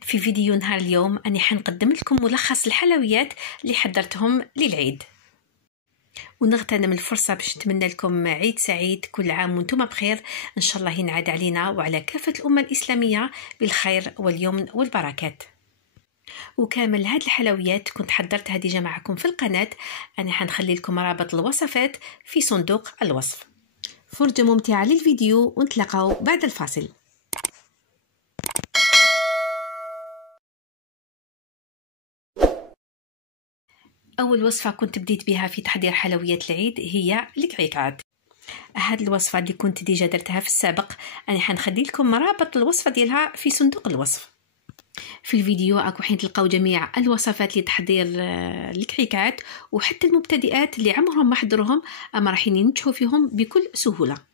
في فيديو نهار اليوم أنا حنقدم لكم ملخص الحلويات اللي حضرتهم للعيد، ونغتنم الفرصة باش نتمنى لكم عيد سعيد، كل عام وانتم بخير. إن شاء الله ينعاد علينا وعلى كافة الأمة الإسلامية بالخير واليمن والبركات. وكامل هاد الحلويات كنت حضرتها ديجا معكم في القناة، أنا حنخلي لكم رابط الوصفات في صندوق الوصف. فرجة ممتعة للفيديو ونتلاقاو بعد الفاصل. أول وصفة كنت بديت بها في تحضير حلويات العيد هي الكعكات. هاد الوصفة اللي كنت ديجا درتها في السابق، أنا حنخلي لكم رابط الوصفة ديالها في صندوق الوصف. في الفيديو راكم حين تلقاو جميع الوصفات لتحضير الكعكات، وحتى المبتدئات اللي عمرهم ما حضروهم أما راح ينجحوا فيهم بكل سهولة.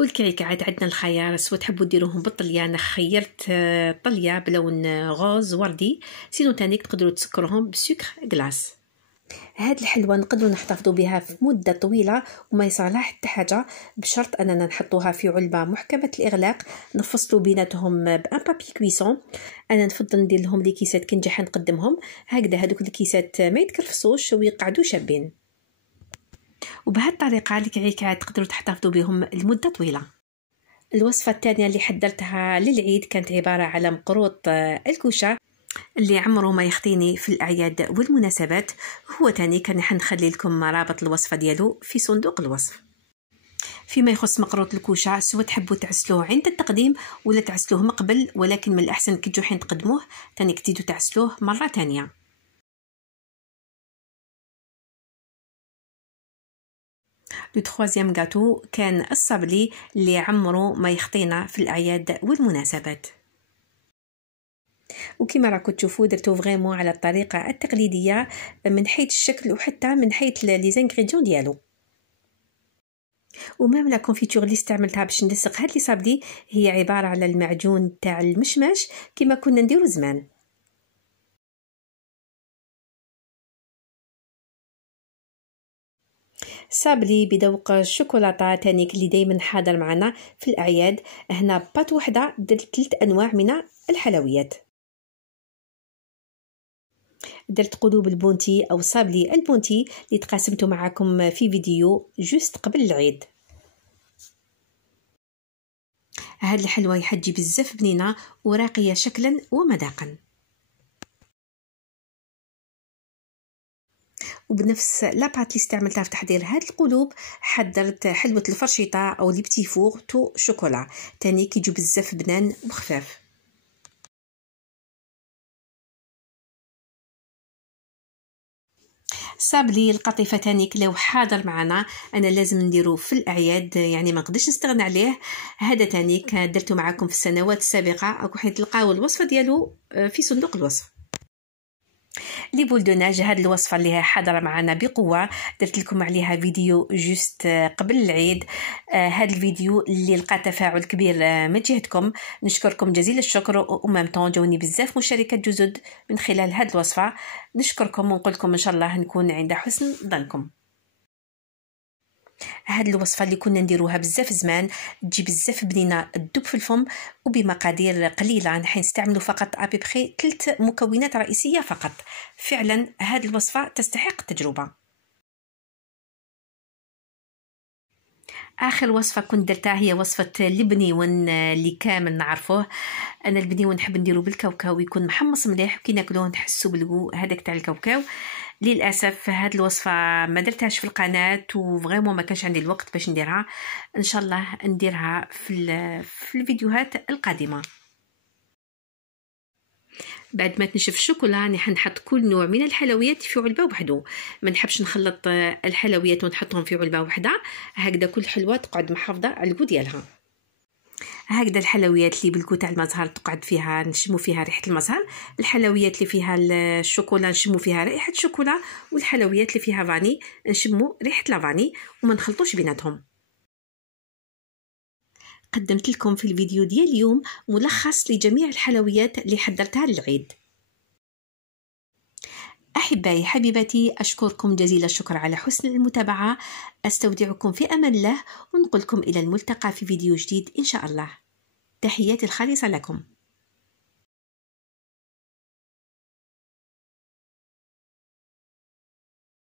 والكعكات عندنا الخيار، سواء تحبوا ديروهم بالطليان خيرت طليه بلون غوز وردي، سينو تاني تقدروا تسكروهم بسكر غلاس. هاد الحلوه نقدروا نحتفظوا بها في مده طويله وما يصالح حتى حاجه، بشرط اننا نحطوها في علبه محكمه الاغلاق، نفصلوا بيناتهم بان بابي كويسون. انا نفضل ندير لهم لي كيسات كي نجي نقدمهم هكذا، هذوك الكيسات ما يتكرفسوش ويقعدوا شابين. وبهذه الطريقه الكعكات تقدروا تحتفظوا بهم لمده طويله. الوصفه الثانيه اللي حضرتها للعيد كانت عباره على مقروط الكوشه اللي عمره ما يخطيني في الاعياد والمناسبات. هو تاني كان حنخلي لكم رابط الوصفه ديالو في صندوق الوصف. فيما يخص مقروط الكوشه، سواء تحبوا تعسلوه عند التقديم ولا تعسلوه مقبل، ولكن من الاحسن كي تجوا حين تقدموه تاني تزيدوا تعسلوه مره ثانيه. لو تخوازيام غاتو كان الصبلي اللي عمره ما يخطينا في الاعياد والمناسبات. وكما راكم تشوفوا درتو فريمون على الطريقه التقليديه من حيث الشكل وحتى من حيث لي زانغريديون ديالو. ومام لا كونفيتور اللي استعملتها باش نلصق هاد لي صابلي هي عباره على المعجون تاع المشماش كما كنا نديرو زمان. صابلي بذوق الشوكولاته تانيك اللي دائما حاضر معنا في الاعياد. هنا بات وحده درت 3 انواع من الحلويات. درت قلوب البونتي او صابلي البونتي اللي تقاسمته معكم في فيديو جوست قبل العيد. هاد الحلوه يحجي بزاف بنينه وراقيه شكلا ومذاقا. وبنفس لاباط اللي استعملتها في تحضير هاد القلوب حضرت حلوه الفرشيطه او لي بتي فور تو شوكولا، تاني كيجيو بزاف بنان وخفاف. صابلي القطيفه تانيك لو حاضر معنا انا لازم نديرو في الاعياد، يعني ما نقدرش نستغنى عليه. هذا تانيك درته معكم في السنوات السابقه، راكم حيت تلقاو الوصفه ديالو في صندوق الوصف. لي بولدوناج هاد الوصفه اللي حاضره معنا بقوه درت لكم عليها فيديو جوست قبل العيد. هاد الفيديو اللي لقى تفاعل كبير من جهتكم، نشكركم جزيل الشكر. ومام طون جاوني بزاف مشاركات جدد من خلال هاد الوصفه، نشكركم ونقول لكم ان شاء الله نكون عند حسن ظنكم. هاد الوصفه اللي كنا نديروها بزاف زمان تجي بزاف بنينه تذوب في الفم وبمقادير قليله، نحن نستعملوا فقط ابيبخي 3 مكونات رئيسيه فقط. فعلا هاد الوصفه تستحق التجربه. اخر وصفه كنت درتها هي وصفه البنيون اللي كامل نعرفوه. انا البنيون نحب نديرو بالكاوكاو، يكون محمص مليح وكي ناكلوه نحسو بالغو هذاك تاع الكاوكاو. للاسف هاد الوصفه ما درتهاش في القناه وفريمون ما كانش عندي الوقت باش نديرها. ان شاء الله نديرها في الفيديوهات القادمه. بعد ما تنشف الشوكولا راني حنحط كل نوع من الحلويات في علبه وحده، ما نحبش نخلط الحلويات ونحطهم في علبه واحده، هكذا كل حلوه تقعد محافظه على الكو ديالها. هكذا الحلويات اللي بالكو تاع المزهر تقعد فيها نشمو فيها ريحه المزهر، الحلويات اللي فيها الشوكولا نشمو فيها ريحه الشوكولا، والحلويات اللي فيها فاني نشمو ريحه لافاني، وما نخلطوش بيناتهم. قدمت لكم في الفيديو ديال اليوم ملخص لجميع الحلويات اللي حضرتها للعيد. أحبائي حبيباتي، أشكركم جزيل الشكر على حسن المتابعة. أستودعكم في أمان الله ونقولكم إلى الملتقى في فيديو جديد إن شاء الله. تحياتي الخالصة لكم.